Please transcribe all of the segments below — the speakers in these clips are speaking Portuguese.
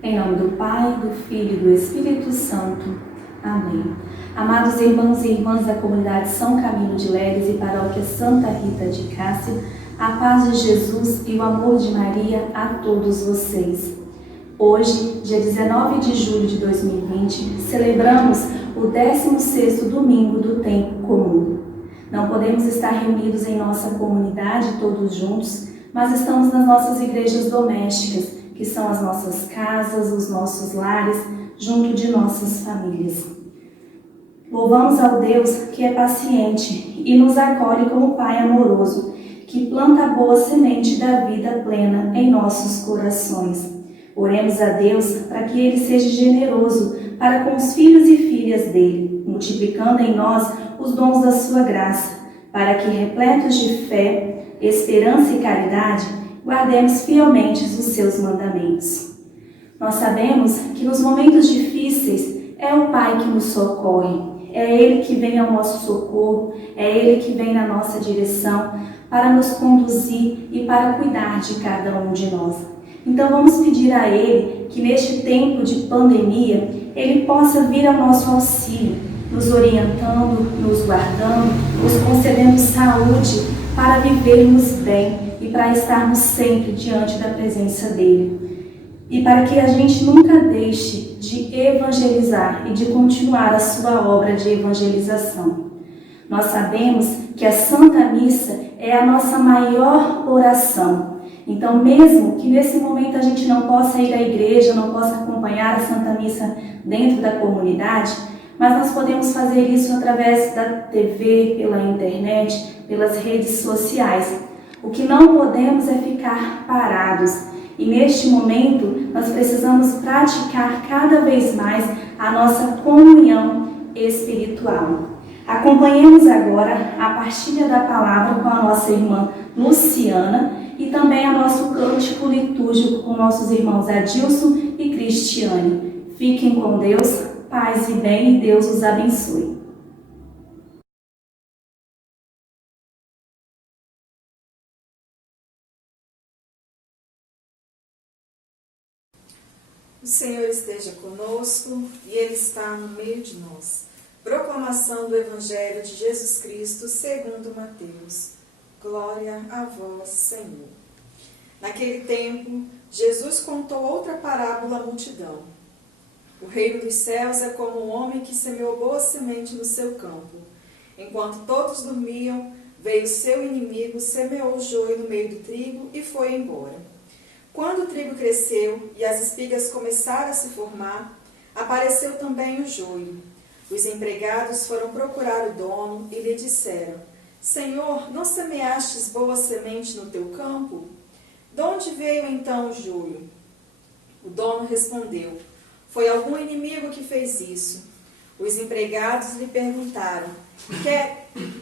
Em nome do Pai, do Filho e do Espírito Santo. Amém. Amados irmãos e irmãs da comunidade São Camilo de Léres e paróquia Santa Rita de Cássia, a paz de Jesus e o amor de Maria a todos vocês. Hoje, dia 19 de julho de 2020, celebramos o 16º domingo do tempo comum. Não podemos estar reunidos em nossa comunidade todos juntos, mas estamos nas nossas igrejas domésticas, que são as nossas casas, os nossos lares, junto de nossas famílias. Louvamos ao Deus que é paciente e nos acolhe como Pai amoroso, que planta a boa semente da vida plena em nossos corações. Oremos a Deus para que Ele seja generoso para com os filhos e filhas dele, multiplicando em nós os dons da sua graça, para que, repletos de fé, esperança e caridade, guardemos fielmente os seus mandamentos. Nós sabemos que nos momentos difíceis é o Pai que nos socorre, é Ele que vem ao nosso socorro, é Ele que vem na nossa direção para nos conduzir e para cuidar de cada um de nós. Então vamos pedir a Ele que neste tempo de pandemia Ele possa vir ao nosso auxílio, nos orientando, nos guardando, nos concedendo saúde para vivermos bem e para estarmos sempre diante da presença dEle. E para que a gente nunca deixe de evangelizar e de continuar a sua obra de evangelização. Nós sabemos que a Santa Missa é a nossa maior oração. Então, mesmo que nesse momento a gente não possa ir à igreja, não possa acompanhar a Santa Missa dentro da comunidade, mas nós podemos fazer isso através da TV, pela internet, pelas redes sociais. O que não podemos é ficar parados. E neste momento, nós precisamos praticar cada vez mais a nossa comunhão espiritual. Acompanhemos agora a partilha da palavra com a nossa irmã Luciana e também o nosso cântico litúrgico com nossos irmãos Adilson e Cristiane. Fiquem com Deus, paz e bem, e Deus os abençoe. O Senhor esteja conosco e Ele está no meio de nós. Proclamação do Evangelho de Jesus Cristo segundo Mateus. Glória a vós, Senhor. Naquele tempo, Jesus contou outra parábola à multidão. O reino dos céus é como um homem que semeou boa semente no seu campo. Enquanto todos dormiam, veio seu inimigo, semeou o joio no meio do trigo e foi embora. Quando o trigo cresceu e as espigas começaram a se formar, apareceu também o joio. Os empregados foram procurar o dono e lhe disseram: Senhor, não semeastes boa semente no teu campo? De onde veio então o joio? O dono respondeu: Foi algum inimigo que fez isso. Os empregados lhe perguntaram: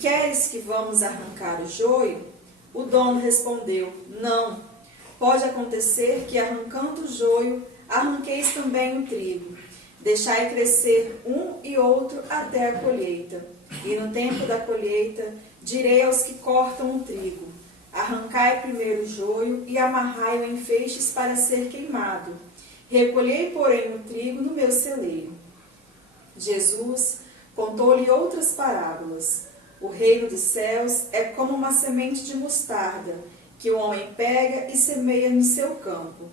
Queres que vamos arrancar o joio? O dono respondeu: Não. Pode acontecer que, arrancando o joio, arranqueis também o trigo. Deixai crescer um e outro até a colheita. E no tempo da colheita, direi aos que cortam o trigo: Arrancai primeiro o joio e amarrai-o em feixes para ser queimado. Recolhei, porém, o trigo no meu celeiro. Jesus contou-lhe outras parábolas. O reino dos céus é como uma semente de mostarda, que o homem pega e semeia no seu campo.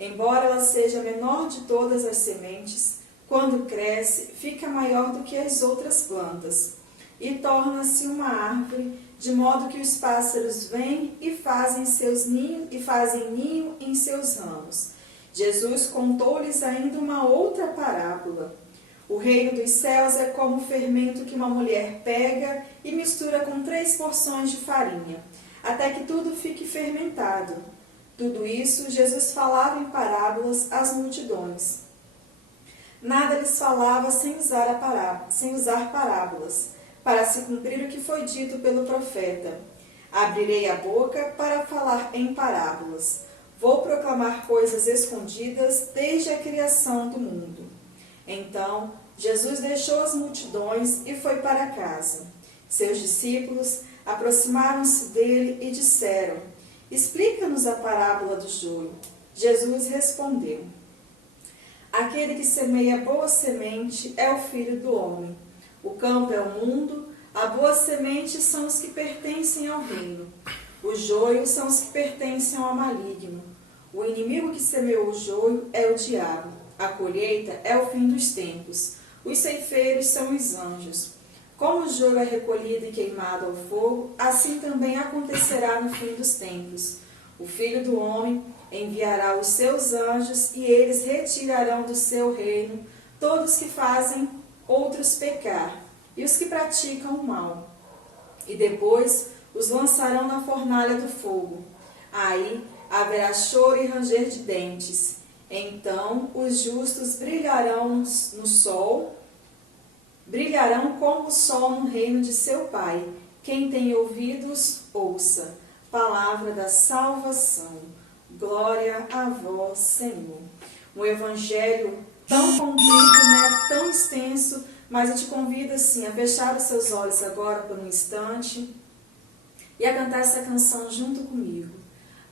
Embora ela seja a menor de todas as sementes, quando cresce, fica maior do que as outras plantas, e torna-se uma árvore, de modo que os pássaros vêm e fazem ninho em seus ramos. Jesus contou-lhes ainda uma outra parábola. O reino dos céus é como o fermento que uma mulher pega e mistura com 3 porções de farinha, até que tudo fique fermentado. Tudo isso Jesus falava em parábolas às multidões. Nada lhes falava sem usar parábolas, para se cumprir o que foi dito pelo profeta: Abrirei a boca para falar em parábolas. Vou proclamar coisas escondidas desde a criação do mundo. Então, Jesus deixou as multidões e foi para casa. Seus discípulos aproximaram-se dele e disseram: Explica-nos a parábola do joio. Jesus respondeu: Aquele que semeia boa semente é o Filho do Homem. O campo é o mundo, a boa semente são os que pertencem ao reino. Os joios são os que pertencem ao maligno. O inimigo que semeou o joio é o diabo. A colheita é o fim dos tempos. Os ceifeiros são os anjos. Como o joio é recolhido e queimado ao fogo, assim também acontecerá no fim dos tempos. O Filho do Homem enviará os seus anjos e eles retirarão do seu reino todos que fazem outros pecar e os que praticam o mal. E depois os lançarão na fornalha do fogo. Aí haverá choro e ranger de dentes. Então os justos brilharão como o sol no reino de seu Pai. Quem tem ouvidos, ouça. Palavra da salvação. Glória a vós, Senhor. Um evangelho tão comprido, tão extenso, mas eu te convido assim, a fechar os seus olhos agora por um instante e a cantar essa canção junto comigo.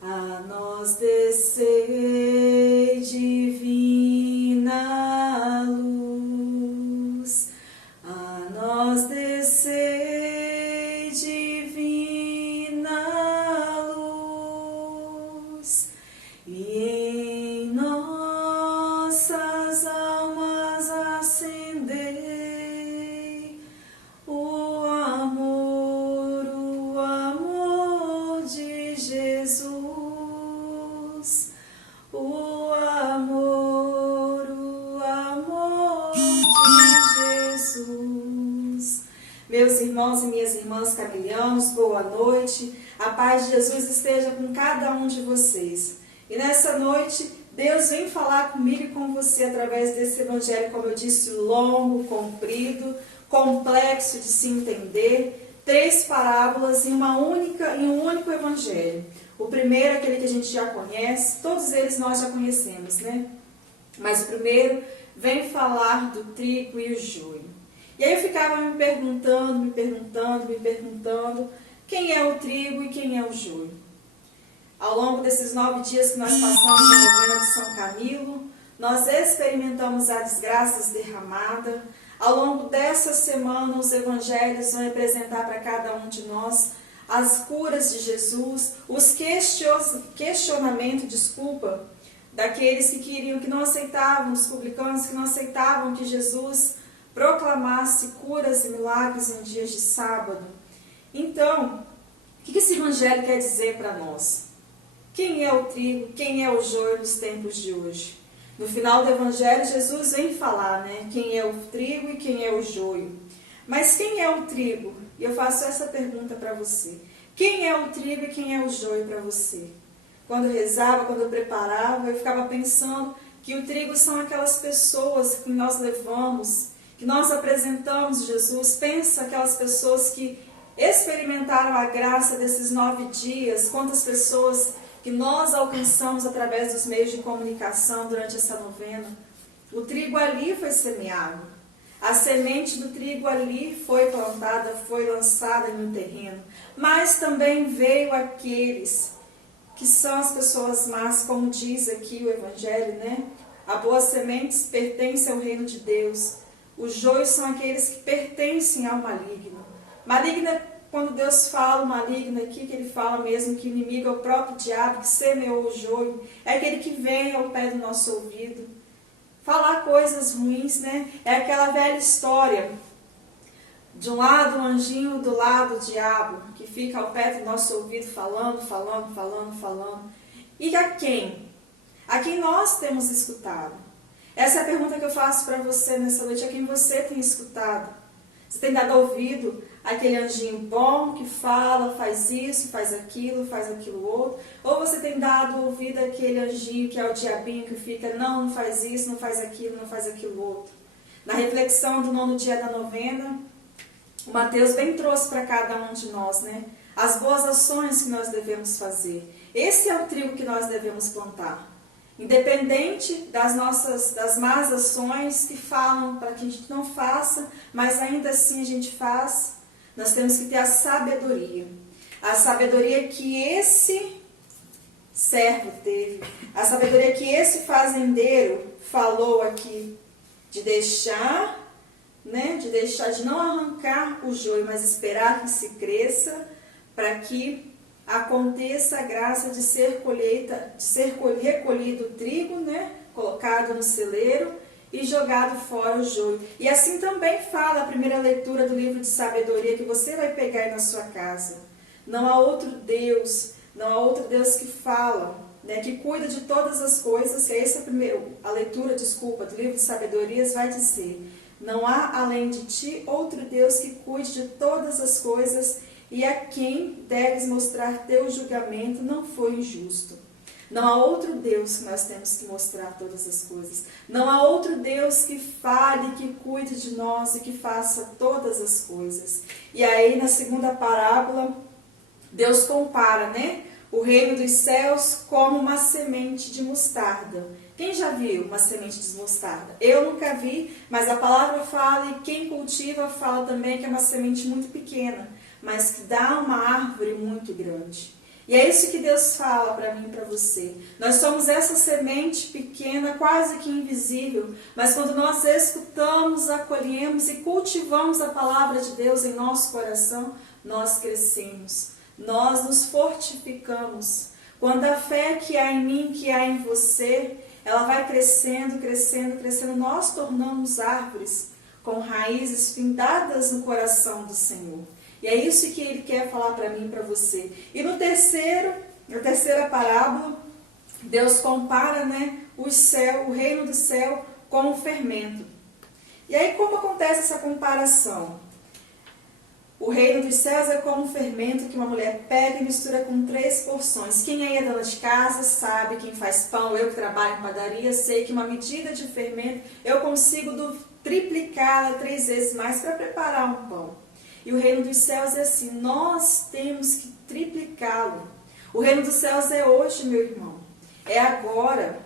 A nós descei divina luz, a nós descei divina luz, e em nossas almas acendei o amor de Jesus, o amor de Jesus. Meus irmãos e minhas irmãs carmelianos, boa noite. A paz de Jesus esteja com cada um de vocês. E nessa noite, Deus vem falar comigo e com você através desse evangelho, como eu disse, longo, comprido, complexo de se entender, 3 parábolas em um único evangelho. O primeiro, aquele que a gente já conhece, todos eles nós já conhecemos, né? Mas o primeiro vem falar do trigo e o joio. E aí eu ficava me perguntando, quem é o trigo e quem é o joio? Ao longo desses 9 dias que nós passamos na novena de São Camilo, nós experimentamos a desgraça derramada. Ao longo dessa semana, os evangelhos vão apresentar para cada um de nós as curas de Jesus, os questionamentos, daqueles que não aceitavam, dos publicanos que não aceitavam que Jesus proclamasse curas e milagres em dias de sábado. Então, o que esse evangelho quer dizer para nós? Quem é o trigo, quem é o joio nos tempos de hoje? No final do evangelho, Jesus vem falar, quem é o trigo e quem é o joio. Mas quem é o trigo? E eu faço essa pergunta para você. Quem é o trigo e quem é o joio para você? Quando eu rezava, quando eu preparava, eu ficava pensando que o trigo são aquelas pessoas que nós levamos, que nós apresentamos Jesus. Pensa aquelas pessoas que experimentaram a graça desses 9 dias, quantas pessoas que nós alcançamos através dos meios de comunicação durante essa novena. O trigo ali foi semeado. A semente do trigo ali foi plantada, foi lançada em um terreno. Mas também veio aqueles que são as pessoas más, como diz aqui o Evangelho, A boa semente pertence ao reino de Deus. Os joios são aqueles que pertencem ao maligno. Maligno é quando Deus fala maligno aqui, que ele fala mesmo que o inimigo é o próprio diabo que semeou o joio. É aquele que vem ao pé do nosso ouvido falar coisas ruins, É aquela velha história. De um lado o anjinho, do lado o diabo, que fica ao pé do nosso ouvido falando. E a quem? A quem nós temos escutado? Essa é a pergunta que eu faço para você nessa noite. A quem você tem escutado? Você tem dado ouvido àquele anjinho bom que fala, faz isso, faz aquilo outro? Ou você tem dado ouvido àquele anjinho que é o diabinho que fica, não faz isso, não faz aquilo outro? Na reflexão do 9º dia da novena, o Mateus bem trouxe para cada um de nós, As boas ações que nós devemos fazer. Esse é o trigo que nós devemos plantar. Independente das más ações que falam para que a gente não faça, mas ainda assim a gente faz, nós temos que ter a sabedoria. A sabedoria que esse servo teve, a sabedoria que esse fazendeiro falou aqui, de deixar, de não arrancar o joio, mas esperar que se cresça, para que aconteça a graça de ser recolhido o trigo, colocado no celeiro e jogado fora o joio. E assim também fala a primeira leitura do livro de sabedoria que você vai pegar aí na sua casa. Não há outro Deus que fala, que cuida de todas as coisas. Essa é a leitura, do livro de sabedorias vai dizer: não há além de ti outro Deus que cuide de todas as coisas, e a quem deves mostrar teu julgamento não foi injusto. Não há outro Deus que nós temos que mostrar todas as coisas. Não há outro Deus que fale, que cuide de nós e que faça todas as coisas. E aí, na segunda parábola, Deus compara, o reino dos céus como uma semente de mostarda. Quem já viu uma semente de mostarda? Eu nunca vi, mas a palavra fala, e quem cultiva fala também que é uma semente muito pequena, mas que dá uma árvore muito grande. E é isso que Deus fala para mim e para você. Nós somos essa semente pequena, quase que invisível, mas quando nós escutamos, acolhemos e cultivamos a palavra de Deus em nosso coração, nós crescemos, nós nos fortificamos. Quando a fé que há em mim, que há em você, ela vai crescendo, crescendo, crescendo, nós tornamos árvores com raízes findadas no coração do Senhor. E é isso que Ele quer falar para mim e para você. E na terceira parábola, Deus compara o reino do céu com o fermento. E aí como acontece essa comparação? O reino dos céus é como um fermento que uma mulher pega e mistura com 3 porções. Quem aí é dona de casa sabe, quem faz pão, eu que trabalho em padaria, sei que uma medida de fermento eu consigo triplicá-la 3 vezes mais para preparar um pão. E o reino dos céus é assim, nós temos que triplicá-lo. O reino dos céus é hoje, meu irmão, é agora,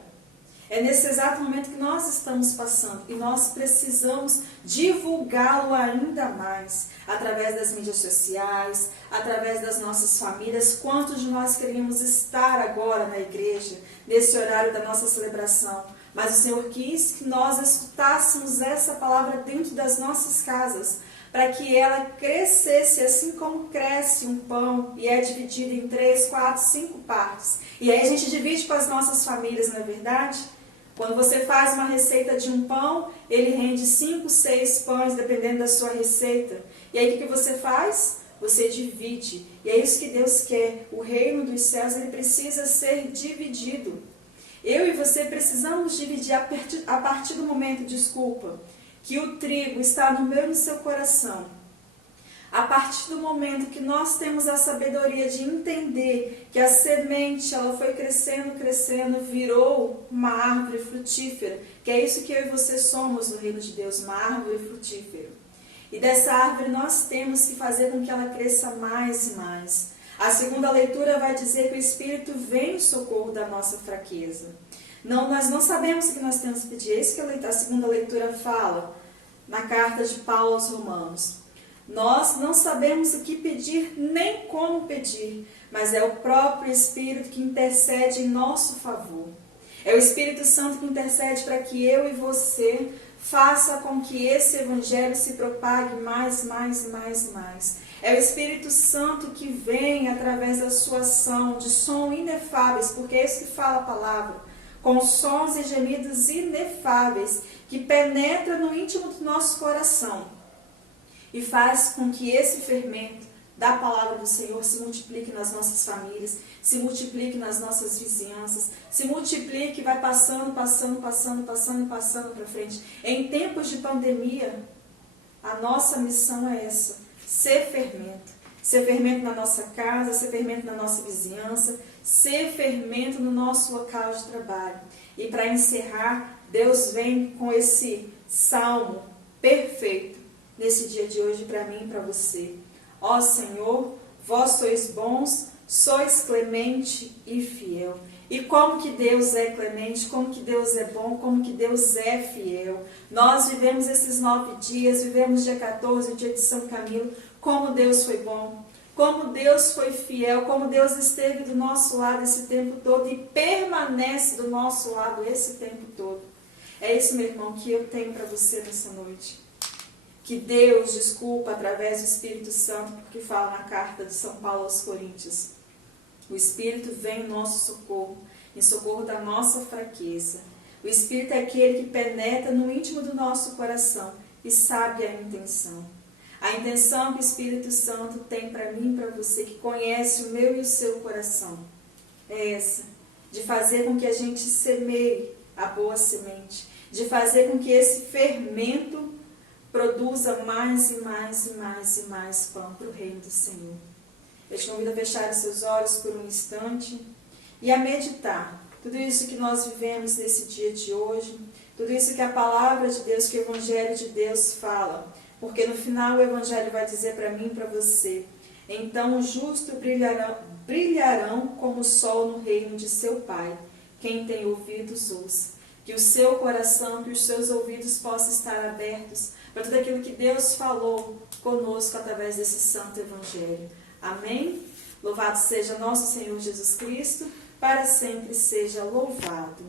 é nesse exato momento que nós estamos passando e nós precisamos divulgá-lo ainda mais, através das mídias sociais, através das nossas famílias. Quantos de nós queríamos estar agora na igreja, nesse horário da nossa celebração? Mas o Senhor quis que nós escutássemos essa palavra dentro das nossas casas, para que ela crescesse assim como cresce um pão e é dividido em 3, 4, 5 partes. E aí a gente divide com as nossas famílias, não é verdade? Quando você faz uma receita de um pão, ele rende 5, 6 pães, dependendo da sua receita. E aí o que você faz? Você divide. E é isso que Deus quer. O reino dos céus, ele precisa ser dividido. Eu e você precisamos dividir a partir do momento, que o trigo está no meu e no seu coração. A partir do momento que nós temos a sabedoria de entender que a semente, ela foi crescendo, crescendo, virou uma árvore frutífera, que é isso que eu e você somos no reino de Deus, uma árvore frutífera. E dessa árvore nós temos que fazer com que ela cresça mais e mais. A segunda leitura vai dizer que o Espírito vem em socorro da nossa fraqueza. Nós não sabemos o que nós temos que pedir. É isso que a segunda leitura fala na carta de Paulo aos Romanos. Nós não sabemos o que pedir, nem como pedir, mas é o próprio Espírito que intercede em nosso favor. É o Espírito Santo que intercede para que eu e você faça com que esse Evangelho se propague mais. É o Espírito Santo que vem através da sua ação, de som inefáveis, porque é isso que fala a palavra, com sons e gemidos inefáveis, que penetra no íntimo do nosso coração e faz com que esse fermento da palavra do Senhor se multiplique nas nossas famílias, se multiplique nas nossas vizinhanças, se multiplique e vai passando para frente. Em tempos de pandemia, a nossa missão é essa, ser fermento. Ser fermento na nossa casa, ser fermento na nossa vizinhança, ser fermento no nosso local de trabalho. E para encerrar, Deus vem com esse salmo perfeito nesse dia de hoje para mim e para você. Ó Senhor, vós sois bons, sois clemente e fiel. E como que Deus é clemente, como que Deus é bom, como que Deus é fiel. Nós vivemos esses 9 dias, vivemos dia 14, o dia de São Camilo, como Deus foi bom, como Deus foi fiel, como Deus esteve do nosso lado esse tempo todo e permanece do nosso lado esse tempo todo. É isso, meu irmão, que eu tenho para você nessa noite. Que Deus desculpa através do Espírito Santo, porque fala na carta de São Paulo aos Coríntios. O Espírito vem em nosso socorro, em socorro da nossa fraqueza. O Espírito é aquele que penetra no íntimo do nosso coração e sabe a intenção. A intenção que o Espírito Santo tem para mim e para você, que conhece o meu e o seu coração, é essa, de fazer com que a gente semeie a boa semente, de fazer com que esse fermento produza mais e mais e mais e mais pão para o reino do Senhor. Eu te convido a fechar os seus olhos por um instante e a meditar tudo isso que nós vivemos nesse dia de hoje, tudo isso que a palavra de Deus, que o Evangelho de Deus fala. Porque no final o Evangelho vai dizer para mim e para você: então os justos brilharão como o sol no reino de seu Pai. Quem tem ouvidos, ouça. Que o seu coração, que os seus ouvidos possam estar abertos para tudo aquilo que Deus falou conosco através desse santo Evangelho. Amém? Louvado seja nosso Senhor Jesus Cristo, para sempre seja louvado.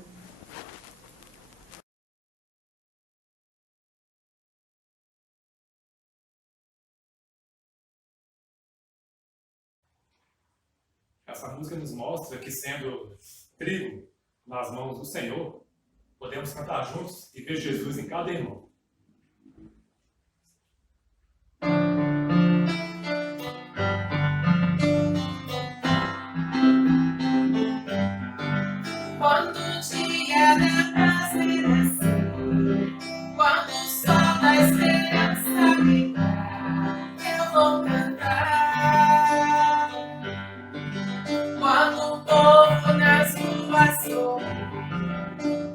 Essa música nos mostra que, sendo trigo nas mãos do Senhor, podemos cantar juntos e ver Jesus em cada irmão. Quando o dia da paz descer, quando o sol da esperança brilhar, eu vou cantar. Quando o povo nas ruas sorrir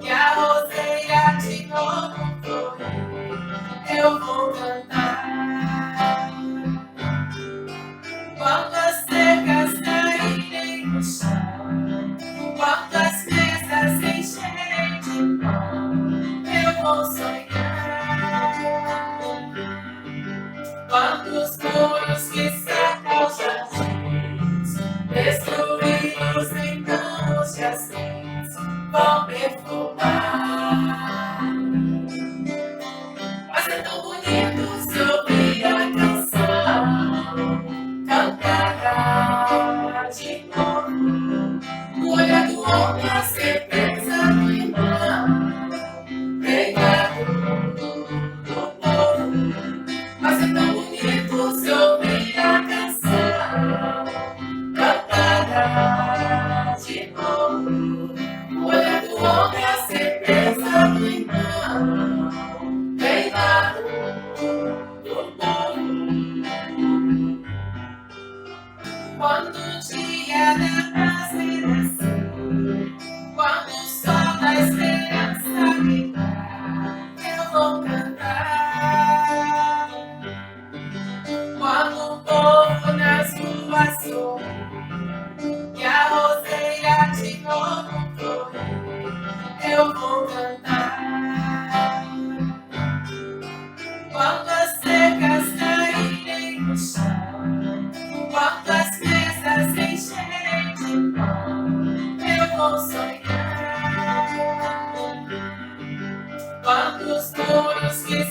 e a roseira de novo florir, eu vou cantar. Quando as cercas caírem no chão, quando as mesas encherem de pão, eu vou sonhar. Quando os muros que cercam os jardins, destruídos então os jazins, vão perfumar. Mas é tão bonito se ouvir a canção, cantará de novo. No olhar do homem a certeza do irmão, pegado do povo. Mas é tão bonito se ouvir a canção, cantará de novo. No olhar do homem a certeza do irmão, pegado do povo. Quando o dia da paz descer, quando o sol da esperança brilhar, eu vou cantar. Quando o povo nas ruas sorrir e a roseira de novo florir, eu vou cantar. Quando as cercas caírem no chão, quando as mesas encherem de pão, eu vou sonhar. Quando os muros que